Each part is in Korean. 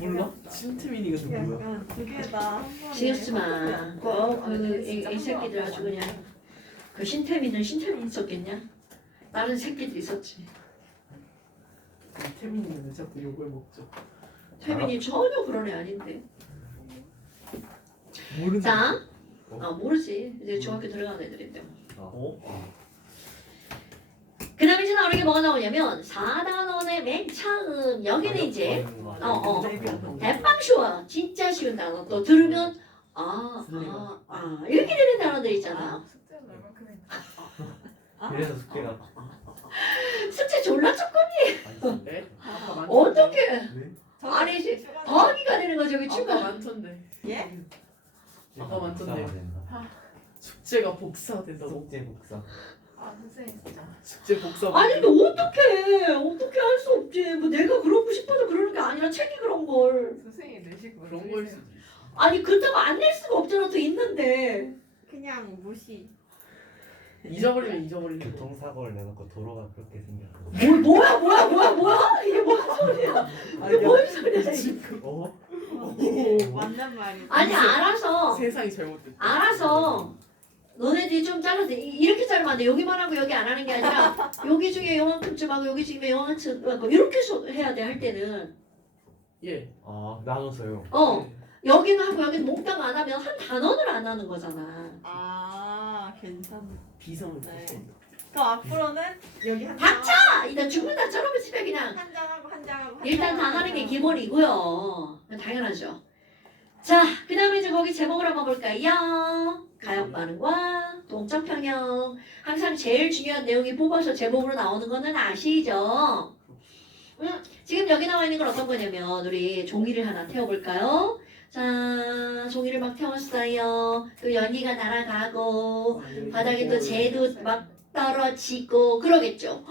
몰라? 신태민이가 누구야? 약간 두 개 다 한 번에 지었지 마. 꼭이 새끼들 아주 그냥 그 신태민은 신태민 있었겠냐? 다른 새끼들 있었지. 태민이는 왜 자꾸 욕을 먹죠? 태민이 전혀 그런 애 아닌데. 모르는. 자, 모르지. 이제 중학교 들어가는 애들인데. 그 다음에 이제 나오는 게 뭐가 나오냐면 4단원의 맨 처음 여기는 이제 대빵 쉬워. 진짜 쉬운 단어. 또 들으면 이렇게 되는 단어들 있잖아. 숙제는 얼마큼 그래서 숙제가 숙제 졸라 조건이 네? 아까 어떻게 네? 아니 이제 더하기가 되는 거죠. 여기 아까 추가. 많던데. 예? 아까 많던데. 된다. 숙제가 복사된다고. 숙제 복사. 아 선생님 진짜 숙제 복사. 아니 근데 어떻게 할 수 없지. 뭐 내가 그러고 싶어서 그러는 게 아니라 책이 그런 걸. 선생님 내시고 그런 걸 수도 있어. 아니 그렇다고 안 낼 수가 없잖아. 또 있는데. 그냥 무시 잊어버리면 잊어버리는 거. 교통사고를 내놓고 도로가 그렇게 생겼어. 뭐야? 이게 뭔 소리야? 이게 뭔 소리야? 맞는 말이 아니 알아서 세상이 잘못됐다. 알아서 너네들이 좀 잘라서 이렇게 자르면 안 돼. 여기만 하고 여기 안 하는 게 아니라 여기 중에 요만큼쯤 하고 여기 중에 요만큼쯤 하고 이렇게 해야 돼. 할 때는 예. 나눠서요. 여기는 하고 여기는 몽땅 안 하면 한 단원을 안 하는 거잖아. 아 괜찮네 비성을 네. 냈습니다. 그럼 앞으로는 여기 닥쳐! 일단 죽는다 저러면 집에 그냥 한 장하고 한 장하고 일단 다 하는 게 기본이고요. 당연하죠. 자, 그 다음에 이제 거기 제목을 한번 볼까요? 가역 반응과 동적 평형. 항상 제일 중요한 내용이 뽑아서 제목으로 나오는 거는 아시죠? 지금 여기 나와 있는 건 어떤 거냐면 우리 종이를 하나 태워볼까요? 자, 종이를 막 태웠어요. 또 연기가 날아가고 바닥에 또 재도 막 떨어지고 그러겠죠.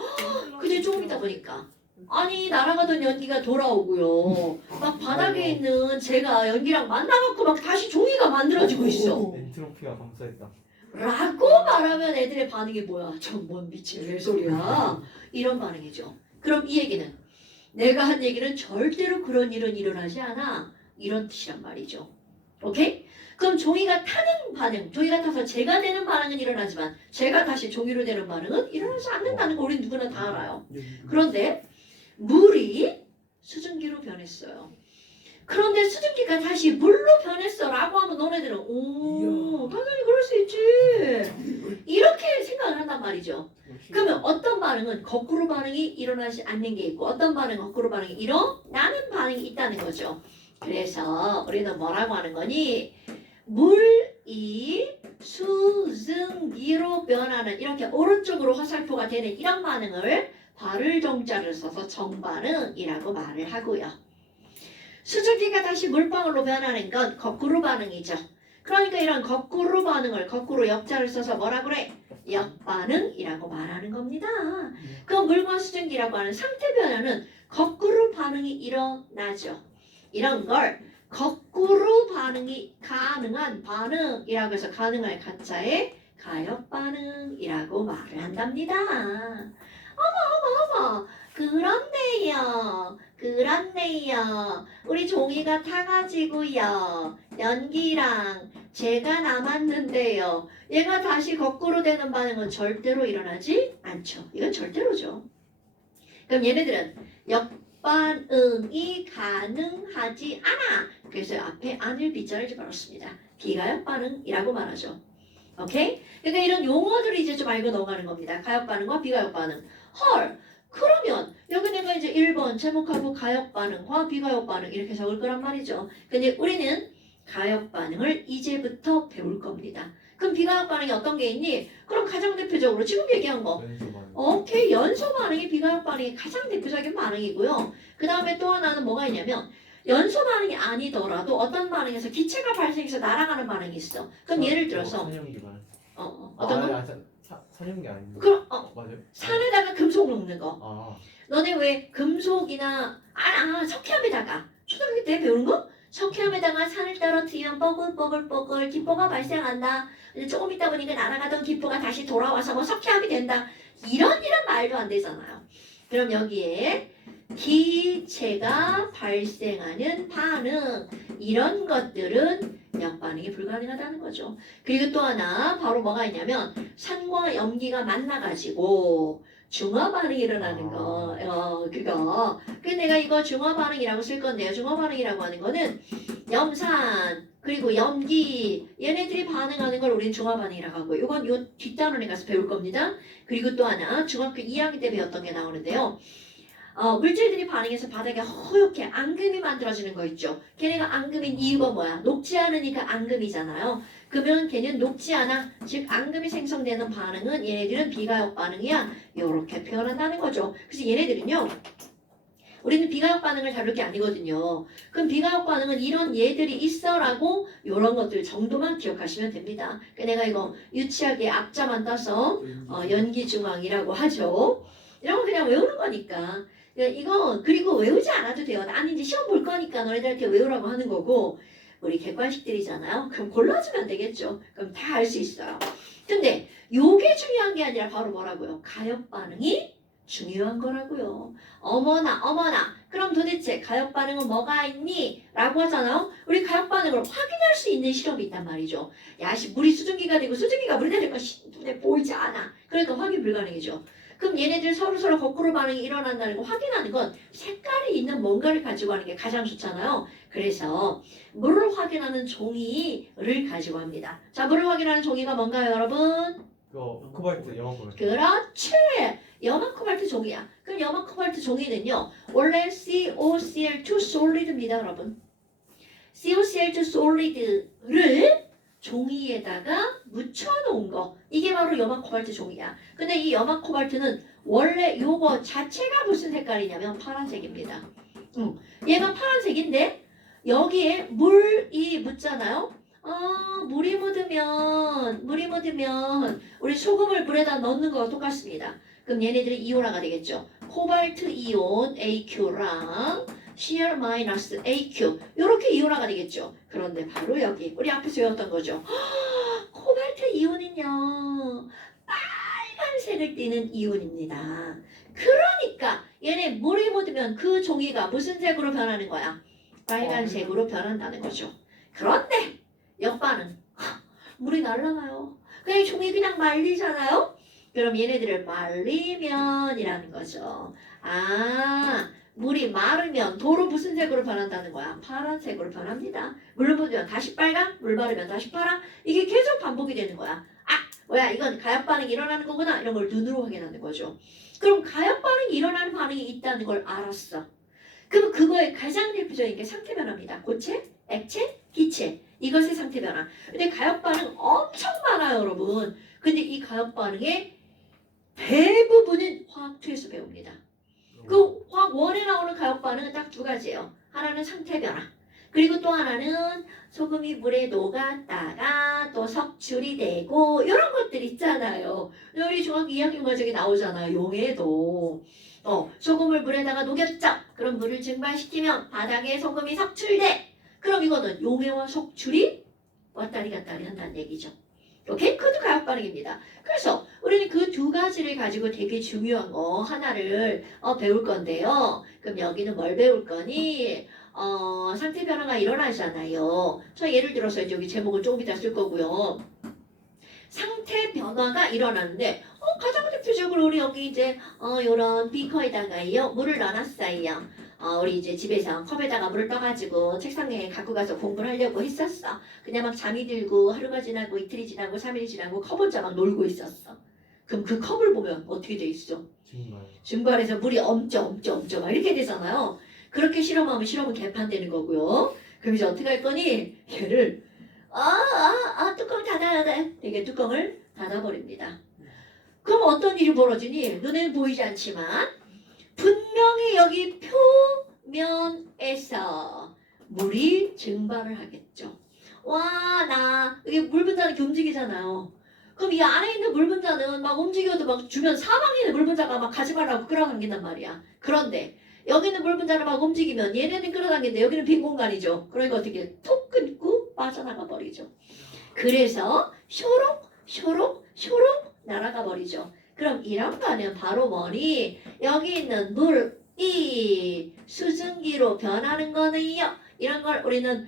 근데 조금 있다 보니까 아니 날아가던 연기가 돌아오고요. 막 바닥에 있는 재가 연기랑 만나갖고 막 다시 종이가 만들어지고 있어. 엔트로피가 감소했다. 라고 말하면 애들의 반응이 뭐야? 전뭔 미친 개소리야. 이런 반응이죠. 그럼 이 얘기는 내가 한 얘기는 절대로 그런 일은 일어나지 않아. 이런 뜻이란 말이죠. 오케이? 그럼 종이가 타는 반응, 종이가 타서 재가 되는 반응은 일어나지만 재가 다시 종이로 되는 반응은 일어나지 않는다는 거 우리 누구나 다 알아요. 그런데 물이 수증기로 변했어요. 그런데 수증기가 다시 물로 변했어 라고 하면 너네들은 당연히 그럴 수 있지. 이렇게 생각을 한단 말이죠. 그러면 어떤 반응은 거꾸로 반응이 일어나지 않는 게 있고 어떤 반응은 거꾸로 반응이 일어나는 반응이 있다는 거죠. 그래서 우리는 뭐라고 하는 거니? 물이 수증기로 변하는 이렇게 오른쪽으로 화살표가 되는 이런 반응을 발을 정자를 써서 정반응이라고 말을 하고요. 수증기가 다시 물방울로 변하는 건 거꾸로 반응이죠. 그러니까 이런 거꾸로 반응을 거꾸로 역자를 써서 뭐라 그래? 역반응이라고 말하는 겁니다. 그 물과 수증기라고 하는 상태 변화는 거꾸로 반응이 일어나죠. 이런 걸 거꾸로 반응이 가능한 반응이라고 해서 가능할 가짜의 가역 반응이라고 말을 한답니다. 어머 그렇네요. 우리 종이가 타가지고요. 연기랑 재가 남았는데요. 얘가 다시 거꾸로 되는 반응은 절대로 일어나지 않죠. 이건 절대로죠. 그럼 얘네들은 역반응이 가능하지 않아. 그래서 앞에 안을 빗자를 집어넣습니다. 비가역 반응이라고 말하죠. 오케이? 그러니까 이런 용어들을 이제 좀 알고 넘어가는 겁니다. 가역 반응과 비가역 반응. 헐. 그러면 여기 내가 이제 1번 제목하고 가역 반응과 비가역 반응 이렇게 적을 거란 말이죠. 근데 우리는 가역 반응을 이제부터 배울 겁니다. 그럼 비가역 반응이 어떤 게 있니? 그럼 가장 대표적으로 지금 얘기한 거. 오케이. 연소 반응이 비가역 반응이 가장 대표적인 반응이고요. 그 다음에 또 하나는 뭐가 있냐면 연소 반응이 아니더라도 어떤 반응에서 기체가 발생해서 날아가는 반응이 있어. 그럼 예를 들어서 선형기 말. 어떤 거? 선형기 아닌데. 그럼 맞아요. 산에다가 금속 넣는 거. 너네 왜 금속이나 석회암에다가 초등학교 때 배우는 거? 석회암에다가 산을 떨어뜨리면 뻐글뻐글 기포가 발생한다. 이제 조금 있다 보니까 날아가던 기포가 다시 돌아와서 뭐 석회암이 된다. 이런 말도 안 되잖아요. 그럼 여기에 기체가 발생하는 반응 이런 것들은 역반응이 불가능하다는 거죠. 그리고 또 하나 바로 뭐가 있냐면 산과 염기가 만나가지고 중화반응이 일어나는 거. 그거. 그래서 내가 이거 중화반응이라고 쓸 건데요. 중화반응이라고 하는 거는 염산 그리고 염기 얘네들이 반응하는 걸 우리는 중화반응이라고 하고 이건 요 뒷단원에 가서 배울 겁니다. 그리고 또 하나 중학교 2학년 때 배웠던 게 나오는데요. 물질들이 반응해서 바닥에 허옇게 앙금이 만들어지는 거 있죠. 걔네가 앙금인 이유가 뭐야? 녹지 않으니까 앙금이잖아요. 그러면 걔는 녹지 않아. 즉 앙금이 생성되는 반응은 얘네들은 비가역 반응이야. 이렇게 표현한다는 거죠. 그래서 얘네들은요. 우리는 비가역 반응을 다룰 게 아니거든요. 그럼 비가역 반응은 이런 얘들이 있어라고 이런 것들 정도만 기억하시면 됩니다. 내가 이거 유치하게 앞자만 따서 연기중앙이라고 하죠. 이런 거 그냥 외우는 거니까. 이거 그리고 외우지 않아도 돼요. 아니 이제 시험 볼 거니까 너희들한테 외우라고 하는 거고 우리 객관식들이잖아요. 그럼 골라주면 되겠죠. 그럼 다 알 수 있어요. 근데 요게 중요한 게 아니라 바로 뭐라고요? 가역 반응이 중요한 거라고요. 어머나 그럼 도대체 가역 반응은 뭐가 있니? 라고 하잖아요. 우리 가역 반응을 확인할 수 있는 실험이 있단 말이죠. 야 물이 수증기가 되고 수증기가 물이 되는 건 눈에 보이지 않아. 그러니까 확인 불가능이죠. 그럼 얘네들 서로 거꾸로 반응이 일어난다는 거 확인하는 건 색깔이 있는 뭔가를 가지고 하는 게 가장 좋잖아요. 그래서 물을 확인하는 종이를 가지고 합니다. 자, 물을 확인하는 종이가 뭔가요, 여러분? 그거 코발트 영어 코발트. 그렇지. 염화 코발트 종이야. 그럼 염화 코발트 종이는요. 원래 COCl2 solid입니다, 여러분. COCl2 solid를 종이에다가 묻혀놓은 거 이게 바로 염화 코발트 종이야. 근데 이 염화 코발트는 원래 요거 자체가 무슨 색깔이냐면 파란색입니다. 얘가 파란색인데 여기에 물이 묻잖아요. 물이 묻으면 우리 소금을 물에다 넣는 거와 똑같습니다. 그럼 얘네들이 이온화가 되겠죠. 코발트 이온 AQ랑 Cl-AQ 이렇게 이온화가 되겠죠. 그런데 바로 여기 우리 앞에서 외웠던 거죠. 코발트 이온은요 빨간색을 띠는 이온입니다. 그러니까 얘네 물이 묻으면 그 종이가 무슨 색으로 변하는 거야? 빨간색으로 변한다는 거죠. 그런데 역반응 물이 날아가요. 그냥 종이 그냥 말리잖아요. 그럼 얘네들을 말리면이라는 거죠. 물이 마르면 도로 무슨 색으로 변한다는 거야? 파란색으로 변합니다. 물 묻으면 다시 빨강, 물 마르면 다시 파랑. 이게 계속 반복이 되는 거야. 뭐야 이건 가역 반응이 일어나는 거구나. 이런 걸 눈으로 확인하는 거죠. 그럼 가역 반응이 일어나는 반응이 있다는 걸 알았어. 그럼 그거의 가장 대표적인 게 상태 변화입니다. 고체, 액체, 기체. 이것의 상태 변화. 근데 가역 반응 엄청 많아요, 여러분. 근데 이 가역 반응의 대부분은 화학2에서 배웁니다. 그 화학 1에 나오는 가역 반응은 딱 두 가지예요. 하나는 상태 변화. 그리고 또 하나는 소금이 물에 녹았다가 또 석출이 되고 이런 것들 있잖아요. 우리 중학교 2학년 과정에 나오잖아요. 용해도. 소금을 물에다가 녹였죠. 그럼 물을 증발시키면 바닥에 소금이 석출돼. 그럼 이거는 용해와 석출이 왔다리 갔다리 한다는 얘기죠. 오케이? 그것도 가역 반응입니다. 그래서 우리는 그 두 가지를 가지고 되게 중요한 거 하나를 배울 건데요. 그럼 여기는 뭘 배울 거니? 상태 변화가 일어나잖아요. 저 예를 들어서 여기 제목을 조금 이따 쓸 거고요. 상태 변화가 일어나는데 가장 대표적으로 우리 여기 이제 요런 비커에다가요 물을 넣어놨어요. 우리 이제 집에서 컵에다가 물을 떠가지고 책상에 갖고 가서 공부를 하려고 했었어. 그냥 막 잠이 들고 하루가 지나고 이틀이 지나고 3일이 지나고 컵 혼자 막 놀고 있었어. 그럼 그 컵을 보면 어떻게 돼 있어? 증발해서 물이 엄청 막 이렇게 되잖아요. 그렇게 실험하면 실험은 개판되는 거고요. 그럼 이제 어떻게 할 거니? 얘를 뚜껑 닫아야 돼. 되게 뚜껑을 닫아버립니다. 그럼 어떤 일이 벌어지니? 눈에는 보이지 않지만 분명히 여기 표면에서 물이 증발을 하겠죠. 여기 물 분자는 이렇게 움직이잖아요. 그럼 이 안에 있는 물 분자는 막 움직여도 막 주변 사방에 있는 물 분자가 막 가지 말라고 끌어당긴단 말이야. 그런데 여기 있는 물 분자를 막 움직이면 얘네는 끌어당기는데 여기는 빈 공간이죠. 그러니까 어떻게 톡 끊고 빠져나가 버리죠. 그래서 쇼록 날아가 버리죠. 그럼 이런 거는 바로 뭐니? 여기 있는 물 이 수증기로 변하는 거는요. 이런 걸 우리는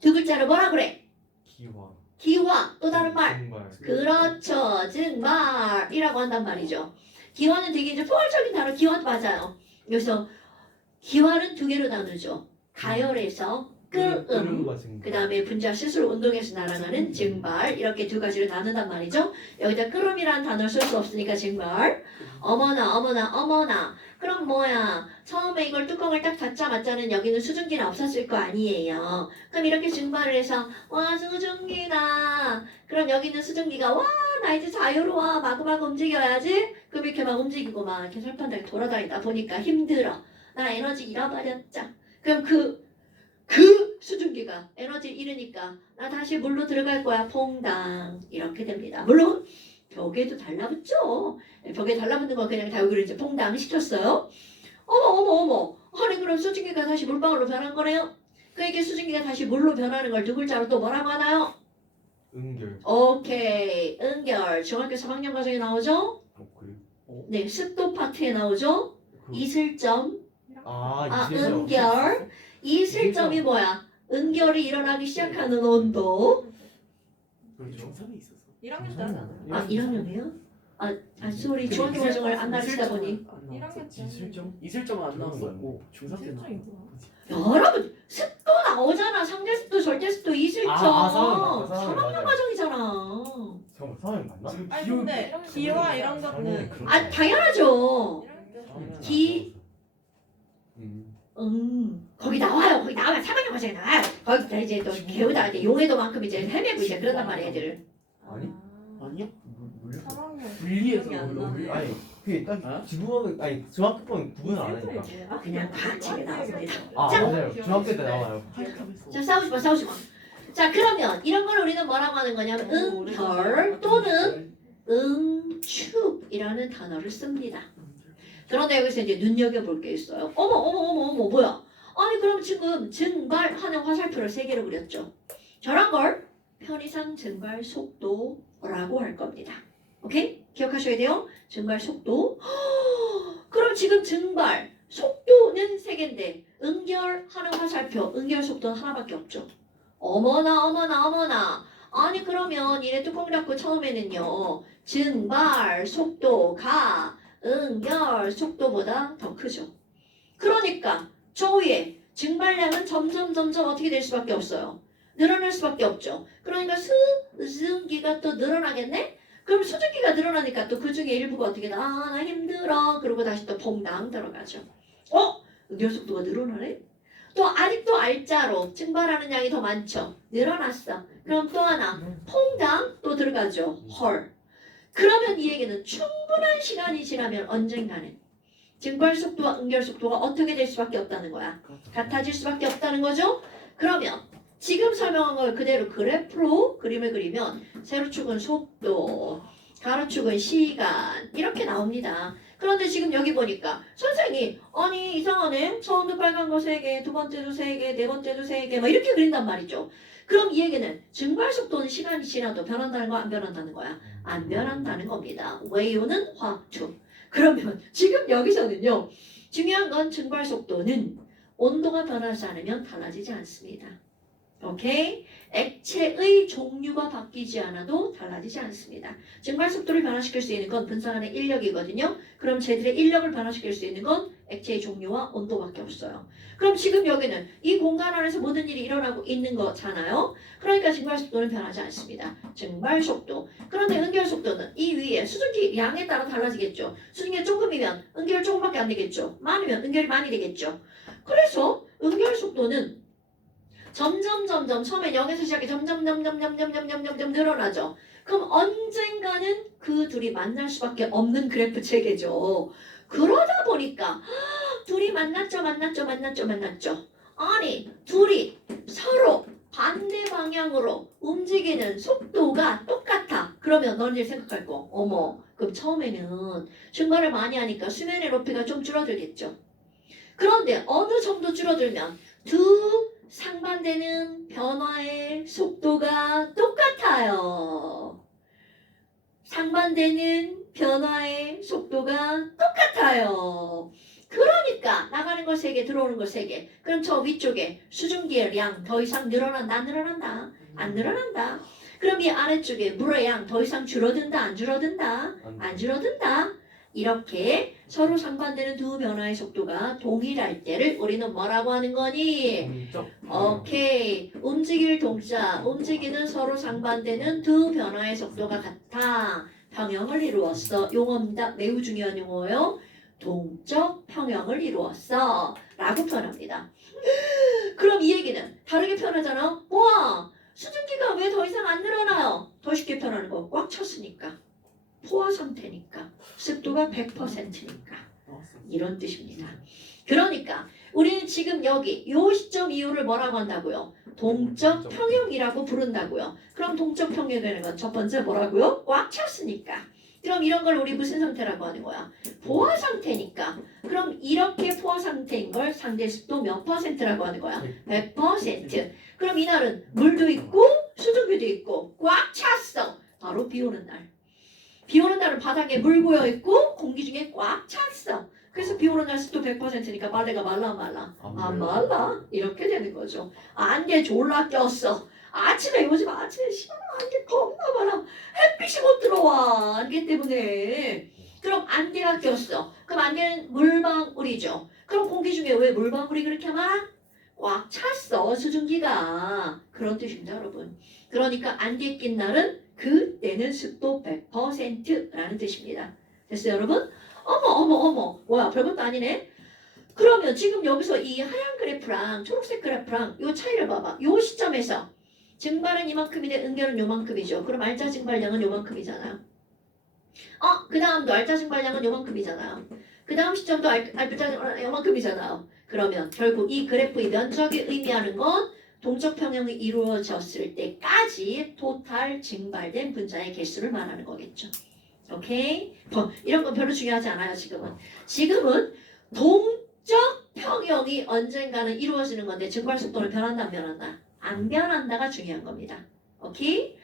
두 글자로 뭐라 그래? 기화. 기화. 또 다른 말. 정말. 그렇죠. 증발이라고 한단 말이죠. 기화는 되게 이제 포괄적인 단어 기화도 맞아요. 그래서 기화는 두 개로 나누죠. 가열에서 끄음. 그 다음에 분자 스스로 운동해서 날아가는 증발 이렇게 두 가지로 나눈단 말이죠. 여기다 끄름이라는 단어를 쓸 수 없으니까 증발. 어머나. 그럼 뭐야? 처음에 이걸 뚜껑을 딱 닫자마자는 여기는 수증기는 없었을 거 아니에요. 그럼 이렇게 증발을 해서 와 수증기다. 그럼 여기는 수증기가 와 나 이제 자유로워 마구마구 움직여야지. 그럼 이렇게 막 움직이고 막 이렇게 설판다리 돌아다니다 보니까 힘들어. 나 에너지 잃어버렸죠. 그럼 그 수증기가 에너지를 잃으니까 나 다시 물로 들어갈 거야 퐁당 이렇게 됩니다. 물론 벽에도 달라붙죠. 벽에 달라붙는 거 그냥 다 여기를 이제 퐁당 시켰어요. 어머 아니 그럼 수증기가 다시 물방울로 변한 거네요. 그러니까 수증기가 다시 물로 변하는 걸 두 글자로 또 뭐라고 하나요? 은결. 오케이 은결 중학교 3학년 과정에 나오죠. 그래? 네 습도 파트에 나오죠. 이슬점 이슬점. 은결 이슬점이 뭐야? 은결이 일어나기 시작하는 온도. 그렇죠. 중3에 있었어. 1학년 때 하지 않아요? 아 1학년이에요? 아 중학교 과정을 안 나르시다 보니 1학년 때. 이슬점은 안 나왔었고 중3 때 이슬점이 나왔어. 여러분 습도 나오잖아. 상대습도 절대습도 이슬점 상황 3학년 맞아요. 과정이잖아. 잠깐만 상황이 맞나? 아니 근데 기와 이런 것은 아 당연하죠. 기- 거기 나와요. 3학년 과정에 나와요. 거기 다 이제 또 개우다 이제 용해도만큼 이제 헤매고 이제 그런단 말이야 애들을. 아니? 아니요? 물려? 3학년 분리해서 기억이 안 물려. 나네. 아니 그게 딱 어? 지구는 아니 중학교는 구분을 안 하니까. 그냥 과책에 나왔습니다. 아 자. 맞아요. 중학교 때 나와요. 자 싸우지 마. 자 그러면 이런 걸 우리는 뭐라고 하는 거냐면 응결 또는 응축이라는 단어를 씁니다. 그런데 여기서 이제 눈여겨볼 게 있어요. 어머 뭐야? 아니 그럼 지금 증발하는 화살표를 3개로 그렸죠. 저런 걸 편의상 증발 속도라고 할 겁니다. 오케이? 기억하셔야 돼요. 증발 속도. 그럼 지금 증발 속도는 3개인데 응결하는 화살표 응결 속도는 하나밖에 없죠. 어머나. 아니 그러면 이래 뚜껑 닫고 처음에는요. 증발 속도가 응결 속도보다 더 크죠. 그러니까 저 위에 증발량은 점점 어떻게 될 수밖에 없어요. 늘어날 수밖에 없죠. 그러니까 수증기가 또 늘어나겠네? 그럼 수증기가 늘어나니까 또 그 중에 일부가 어떻게 나 힘들어. 그러고 다시 또 퐁당 들어가죠. 응결 속도가 늘어나네? 또 아직도 알짜로 증발하는 양이 더 많죠. 늘어났어. 그럼 또 하나 퐁당 또 들어가죠. 헐. 그러면 이 얘기는 충분한 시간이 지나면 언젠가는 증발 속도와 응결 속도가 어떻게 될 수밖에 없다는 거야. 같아질 수밖에 없다는 거죠. 그러면 지금 설명한 걸 그대로 그래프로 그림을 그리면 세로축은 속도, 가로축은 시간 이렇게 나옵니다. 그런데 지금 여기 보니까 선생님 아니 이상하네. 처음도 빨간 거 3개, 두 번째도 3개, 네 번째도 3개 막 이렇게 그린단 말이죠. 그럼 이 얘기는 증발 속도는 시간이 지나도 변한다는 거 안 변한다는 거야? 안 변한다는 겁니다. 외유는 화투. 그러면 지금 여기서는요. 중요한 건 증발 속도는 온도가 변하지 않으면 달라지지 않습니다. 오케이? 액체의 종류가 바뀌지 않아도 달라지지 않습니다. 증발 속도를 변화시킬 수 있는 건 분산하는 인력이거든요. 그럼 쟤들의 인력을 변화시킬 수 있는 건 액체의 종류와 온도밖에 없어요. 그럼 지금 여기는 이 공간 안에서 모든 일이 일어나고 있는 거잖아요. 그러니까 증발 속도는 변하지 않습니다. 증발 속도. 그런데 응결 속도는 이 위에 수증기 양에 따라 달라지겠죠. 수증기가 조금이면 응결 조금밖에 안 되겠죠. 많으면 응결이 많이 되겠죠. 그래서 응결 속도는 점점 처음에 0에서 시작해 점점 늘어나죠. 그럼 언젠가는 그 둘이 만날 수밖에 없는 그래프 체계죠. 그러다 보니까 둘이 만났죠. 아니 둘이 서로 반대 방향으로 움직이는 속도가 똑같아. 그러면 너희들 생각할 거 어머 그럼 처음에는 증발을 많이 하니까 수면의 높이가 좀 줄어들겠죠. 그런데 어느 정도 줄어들면 두 상반되는 변화의 속도가 똑같아요. 상반되는 변화의 속도가 똑같아요. 그러니까 거 3개, 들어오는 거 3개. 그럼 저 위쪽에 수증기의 양 더 이상 늘어난다, 안 늘어난다? 안 늘어난다. 그럼 이 아래쪽에 물의 양 더 이상 줄어든다, 안 줄어든다? 안 줄어든다. 이렇게 서로 상반되는 두 변화의 속도가 동일할 때를 우리는 뭐라고 하는 거니? 동적. 오케이. 움직일 동자, 움직이는 서로 상반되는 두 변화의 속도가 같아. 평형을 이루었어. 용어입니다. 매우 중요한 용어예요. 동적 평형을 이루었어. 라고 표현합니다. 그럼 이 얘기는 다르게 표현하잖아. 와, 수증기가 왜 더 이상 안 늘어나요? 더 쉽게 표현하는 거 꽉 찼으니까. 포화 상태니까. 습도가 100%니까. 이런 뜻입니다. 그러니까 우리는 지금 여기 요 시점 이후를 뭐라고 한다고요? 동적 평형이라고 부른다고요. 그럼 동적 평형이라는 건 첫 번째 뭐라고요? 꽉 찼으니까. 그럼 이런 걸 우리 무슨 상태라고 하는 거야? 포화 상태니까. 그럼 이렇게 포화 상태인 걸 상대 습도 몇 %라고 하는 거야? 100%. 그럼 이날은 물도 있고 수증기도 있고 꽉 찼어. 바로 비 오는 날. 비 오는 날은 바닥에 물 고여 있고 공기 중에 꽉 찼어. 그래서 비 오는 날 습도 100%니까 빨래가 말라 말라. 안 말라. 이렇게 되는 거죠. 안개 졸라 꼈어. 아침에 요즘 아침에 시원한 안개 겁나 많아. 햇빛이 못 들어와. 안개 때문에. 그럼 안개가 꼈어. 그럼 안개는 물방울이죠. 그럼 공기 중에 왜 물방울이 그렇게 많아? 꽉 찼어. 수증기가. 그런 뜻입니다, 여러분. 그러니까 안개 낀 날은 그때는 습도 100%라는 뜻입니다. 됐어요, 여러분? 어머. 뭐야, 별것도 아니네. 그러면 지금 여기서 이 하얀 그래프랑 초록색 그래프랑 요 차이를 봐봐. 요 시점에서 증발은 이만큼인데 응결은 요만큼이죠. 그럼 알자 증발량은 요만큼이잖아요. 그 다음도 알자 증발량은 요만큼이잖아요. 그 다음 시점도 알자 증발량 요만큼이잖아요. 그러면 결국 이 그래프의 면적이 의미하는 건 동적 평형이 이루어졌을 때까지 토탈 증발된 분자의 개수를 말하는 거겠죠. 오케이? 이런 건 별로 중요하지 않아요, 지금은. 지금은 동적 평형이 언젠가는 이루어지는 건데 증발 속도는 변한다, 안 변한다? 안 변한다가 중요한 겁니다. 오케이?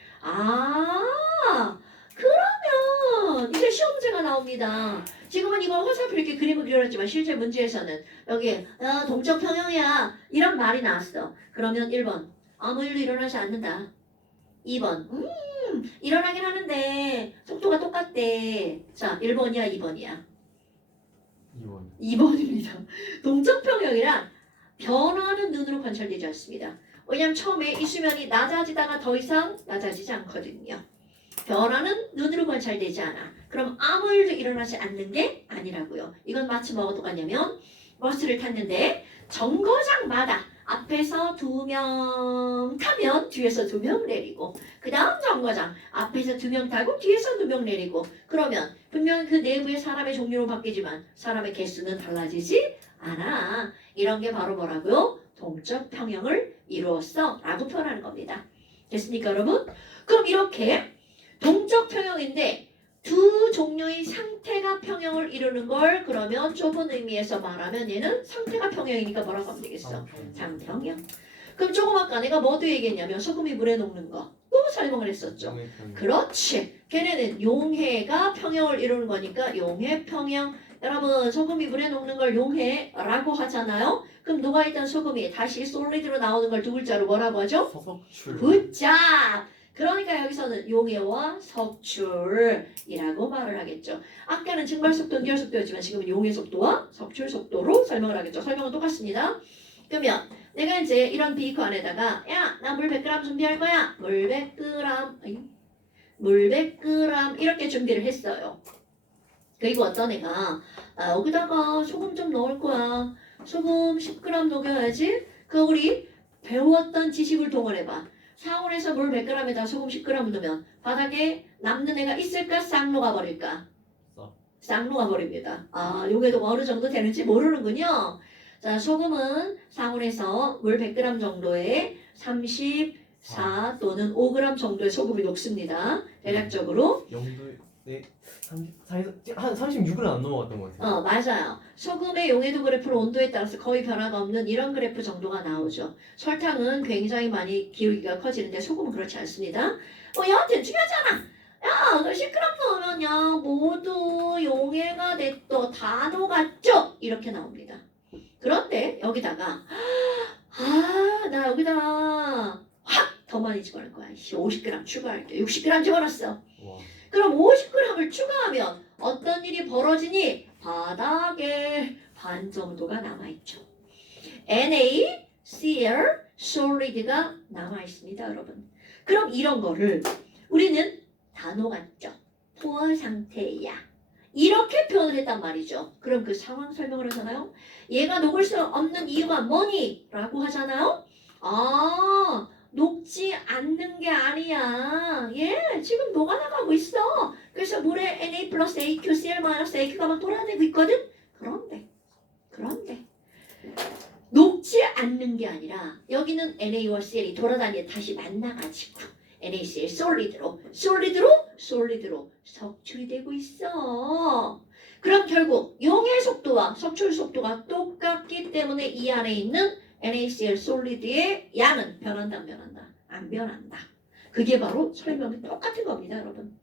그러면 이제 시험 문제가 나옵니다. 지금은 이거 화살표 이렇게 그림을 그려놨지만 실제 문제에서는 여기에 동적 평형이야 이런 말이 나왔어. 그러면 1번 아무 일도 일어나지 않는다. 2번 일어나긴 하는데 속도가 똑같대. 자 1번이야 2번이야. 2번. 2번입니다. 동적 평형이란 변화는 눈으로 관찰되지 않습니다. 왜냐면 처음에 이 수면이 낮아지다가 더 이상 낮아지지 않거든요. 변화는 눈으로 관찰되지 않아. 그럼 아무 일도 일어나지 않는 게 아니라고요. 이건 마치 뭐가 똑같냐면 버스를 탔는데 정거장마다 앞에서 2명 타면 뒤에서 2명 내리고 그 다음 정거장 앞에서 2명 타고 뒤에서 2명 내리고 그러면 분명 그 내부의 사람의 종류로 바뀌지만 사람의 개수는 달라지지 않아. 이런 게 바로 뭐라고요? 동적 평형을 이루었어 라고 표현하는 겁니다. 됐습니까 여러분? 그럼 이렇게 동적 평형인데 두 종류의 상태가 평형을 이루는 걸 그러면 좁은 의미에서 말하면 얘는 상태가 평형이니까 뭐라고 하면 되겠어? 상평형. 그럼 조금 아까 내가 뭐도 얘기했냐면 소금이 물에 녹는 거 또 설명을 했었죠. 그렇지. 걔네는 용해가 평형을 이루는 거니까 용해 평형. 여러분 소금이 물에 녹는 걸 용해라고 하잖아요. 그럼 녹아있던 소금이 다시 솔리드로 나오는 걸 두 글자로 뭐라고 하죠? 서석출. 굿잡. 그러니까 여기서는 용해와 석출이라고 말을 하겠죠. 아까는 증발속도, 응결속도였지만 지금은 용해 속도와 석출 속도로 설명을 하겠죠. 설명은 똑같습니다. 그러면 내가 이제 이런 비커 안에다가 야, 나 물 100g 준비할 거야. 물 100g 이렇게 준비를 했어요. 그리고 어떤 애가 여기다가 소금 좀 넣을 거야. 소금 10g 녹여야지. 그 우리 배웠던 지식을 동원해봐. 상온에서 물 100g에다 소금 10g 넣으면 바닥에 남는 애가 있을까? 싹 녹아버릴까? 싹 녹아버립니다. 요게도 어느 정도 되는지 모르는군요. 자, 소금은 상온에서 물 100g 정도에 34 또는 5g 정도의 소금이 녹습니다. 대략적으로. 네, 한 36은 안 넘어갔던 것 같아요. 맞아요. 소금의 용해도 그래프는 온도에 따라서 거의 변화가 없는 이런 그래프 정도가 나오죠. 설탕은 굉장히 많이 기울기가 커지는데 소금은 그렇지 않습니다. 여하튼 중요하잖아. 야, 10g 넣으면요 모두 용해가 됐어. 다 녹았죠? 이렇게 나옵니다. 그런데 여기다가 나 여기다가 확 더 많이 집어넣을 거야. 50g 추가할게. 60g 집어넣었어. 와. 그럼 50g을 추가하면 어떤 일이 벌어지니? 바닥에 반 정도가 남아있죠. NaCl solid가 남아있습니다, 여러분. 그럼 이런 거를 우리는 단어 같죠? 포화 상태야. 이렇게 표현을 했단 말이죠. 그럼 그 상황 설명을 하잖아요. 얘가 녹을 수 없는 이유가 뭐니? 라고 하잖아요. 녹지 않는 게 아니야. 지금 녹아나가고 있어. 그래서 물에 Na 플러스 AQ, Cl 마이너스 AQ가 막 돌아다니고 있거든. 그런데 녹지 않는 게 아니라 여기는 NA와 CL이 돌아다니게 다시 만나가지고 NaCl 솔리드로 석출이 되고 있어. 그럼 결국 용의 속도와 석출 속도가 똑같기 때문에 이 안에 있는 NaCl 솔리드의 양은 변한다 안 변한다? 안 변한다. 그게 바로 설명이 똑같은 겁니다, 여러분.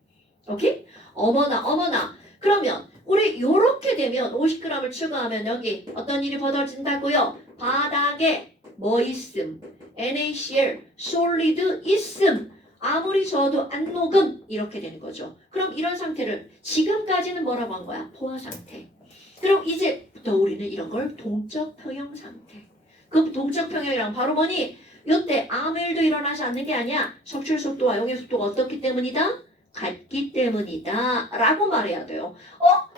오케이? 어머나. 그러면 우리 요렇게 되면 50g을 추가하면 여기 어떤 일이 벌어진다고요? 바닥에 뭐 있음? NaCl 솔리드 있음. 아무리 저어도 안 녹음. 이렇게 되는 거죠. 그럼 이런 상태를 지금까지는 뭐라고 한 거야? 포화 상태. 그럼 이제부터 우리는 이런 걸 동적 평형 상태. 그 동적 평형이랑 바로 뭐니? 이때 아무 일도 일어나지 않는 게 아니야. 석출 속도와 용의 속도가 어떻기 때문이다? 같기 때문이다 라고 말해야 돼요.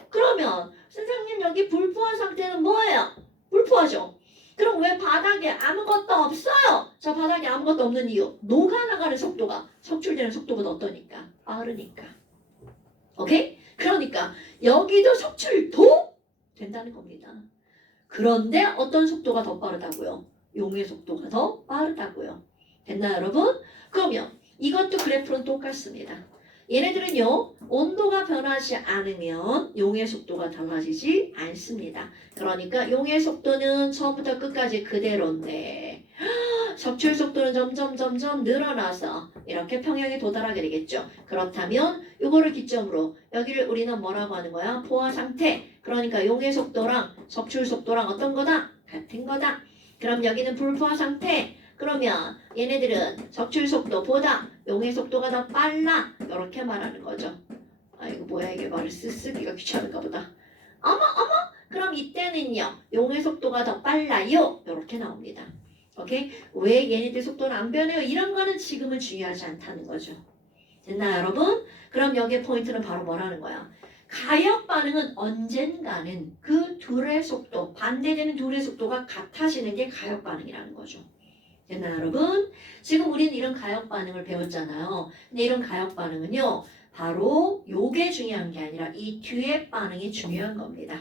그러면 선생님 여기 불포화 상태는 뭐예요? 불포화죠. 그럼 왜 바닥에 아무것도 없어요? 자, 바닥에 아무것도 없는 이유. 녹아나가는 속도가 석출되는 속도보다 어떠니까? 빠르니까. 오케이? 그러니까 여기도 석출도 된다는 겁니다. 그런데 어떤 속도가 더 빠르다고요? 용의 속도가 더 빠르다고요. 됐나요, 여러분? 그러면 이것도 그래프는 똑같습니다. 얘네들은요, 온도가 변하지 않으면 용의 속도가 달라지지 않습니다. 그러니까 용의 속도는 처음부터 끝까지 그대로인데 석출 속도는 점점 늘어나서 이렇게 평형에 도달하게 되겠죠. 그렇다면 이거를 기점으로 여기를 우리는 뭐라고 하는 거야? 포화 상태. 그러니까 용의 속도랑 석출 속도랑 어떤 거다? 같은 거다. 그럼 여기는 불포화 상태. 그러면 얘네들은 석출 속도보다 용의 속도가 더 빨라. 이렇게 말하는 거죠. 이거 뭐야, 이게 말을 쓰기가 귀찮은가 보다. 어머. 그럼 이때는요, 용의 속도가 더 빨라요. 이렇게 나옵니다. 오케이? 왜 얘네들 속도는 안 변해요? 이런 거는 지금은 중요하지 않다는 거죠. 됐나요, 여러분? 그럼 여기에 포인트는 바로 뭐라는 거야? 가역 반응은 언젠가는 그 둘의 속도, 반대되는 둘의 속도가 같아지는 게 가역 반응이라는 거죠. 됐나요, 여러분? 지금 우리는 이런 가역 반응을 배웠잖아요. 근데 이런 가역 반응은요, 바로 요게 중요한 게 아니라 이 뒤의 반응이 중요한 겁니다.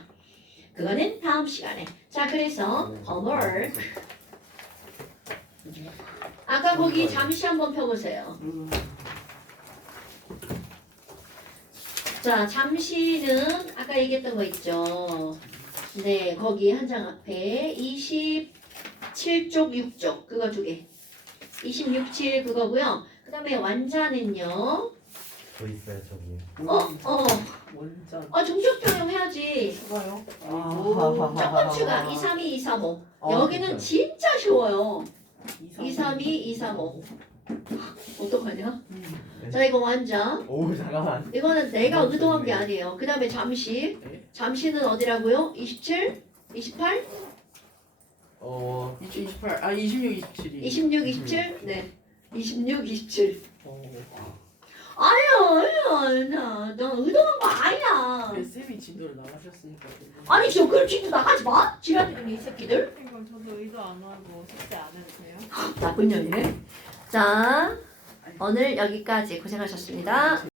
그거는 다음 시간에. 자, 그래서 homework. 아까 거기 잠시 한번 펴보세요. 자, 잠시는 아까 얘기했던 거 있죠. 네, 거기 한 장 앞에 27쪽, 6쪽 그거 두 개. 26, 7 그거고요. 그 다음에 완자는요. 더 있어요, 저기. 원자 종족 평형 해야지. 추가요? 조금 추가. 2, 3, 2, 2, 3, 5. 여기는 진짜 쉬워요. 2, 3, 2, 2, 3, 5. 어떡하냐? 자, 이거 완자. 오, 잠깐만. 이거는 내가 의도한 게 아니에요. 그 다음에 잠시. 네. 잠시는 어디라고요? 27? 28? 28, 26, 27이 26, 27? 네. 26, 27. 어. 아니야. 나 의도한 거 아니야. 쌤이 진도를 나가셨으니까 아니, 저 그럼 진짜 나가지 마. 지랄들이 이 새끼들. 이거 저도 의도 안 하고 숙제 안 해도 돼요? 나쁜 년이네. 자, 오늘 여기까지 고생하셨습니다.